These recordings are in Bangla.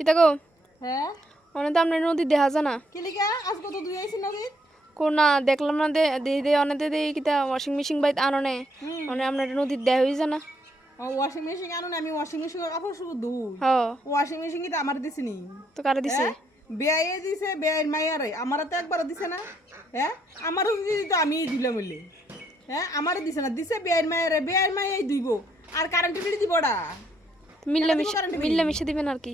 কিতা গো হ্যাঁ? অনেক তো আপনার নদী দেখা যায় না। কিলিকা আজকে তো ধুই আইছি নদীত? কো না দেখলাম না দে দে দে অনেক দে কিতা ওয়াশিং মেশিন বাইত আনো নে। মানে আপনার নদীর দেয়া হয়ে যায় না। ওয়াশিং মেশিন আনো আমি ওয়াশিং মেশিন কাপড় শুধু ধুই হ। ওয়াশিং মেশিন কিন্তু আমার দিছিনি তো কারে দিছে? বেয়ে দিছে বেয়ের মাইয়ারে আমার তো একবার দিছে না। হ্যাঁ আমারও যদি তো আমি দিলাম বলে। হ্যাঁ আমারও দিছে না দিছে বেয়ের মাইয়ারে বেয়ের মাইয়াই দিব। আর কারেন্টের বিল দিবড়া দিব মিশে দিবেন আর কি।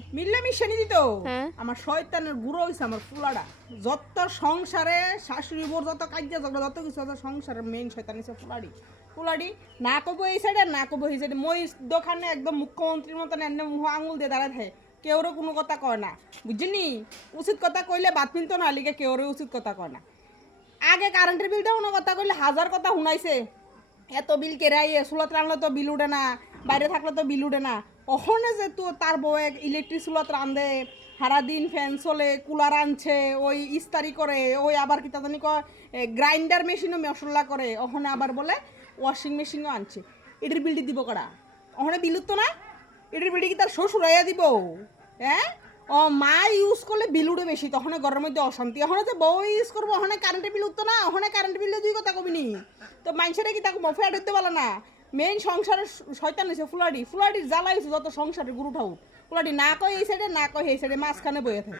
দিত হ্যাঁ। আমার শয়তানের গুঁড়ো হয়েছে আমার ফুলাটা যত সংসারে শাশুড়ি বোর যত কাজ্য ঝগড়া যত কিছু আছে সংসারের মেইন শয়তান হচ্ছে ফুলাড়ি। ফুলাড়ি না কব এই সাইডে না কব এই সাইডে মই দোকানে একদম মুখ্যমন্ত্রীর মতন মুহ আঙুল দিয়ে দাঁড়ায় থাকে। কেউরও কোনো কথা কয় না। বুঝছিনি উচিত কথা কইলে বাদ পিনতো না লিগে কেউরে উচিত কথা কয় না। আগে কারেন্টের বিলটা কোনো কথা কইলে হাজার কথা শুনাইছে। এত বিল কেরাই চুলত রানলে তো বিল উঠে না বাইরে থাকলে তো বিল উঠে না। ওখানে যে তো তার বউ ইলেকট্রিক চুলত রান্ধে, সারাদিন ফ্যান চলে কুলার আনছে, ওই ইস্তারি করে, ওই আবার কি কয় গ্রাইন্ডার মেশিনও মশলা করে, ওখানে আবার বলে ওয়াশিং মেশিনও আনছে। এটির বিলটি দিব করা ওখানে বিল উঠতো না? এটির বিলটি কি তার শ্বশুর হইয়া দিব? হ্যাঁ? ও মা ইউজ করলে বিল উঠে বেশি তখন ঘরের মধ্যে অশান্তি। ওখানে যে বউ ইউজ করব, ওখানে কারেন্টের বিল উঠতো না, ওখানে কারেন্ট বিলে দুই কথা কবি নি। তো মানুষেরা কি তাকে মফে আড়তে পারে না? মেইন সংসারের শয়তান হয়েছে ফুলাডি। ফুলাডির জ্বালা হয়েছে যত সংসারের গুরুটা উঠ ফুলাডি না কয় এই সাইডে না কয় এই সাইডে মাঝখানে বয়ে থাকে।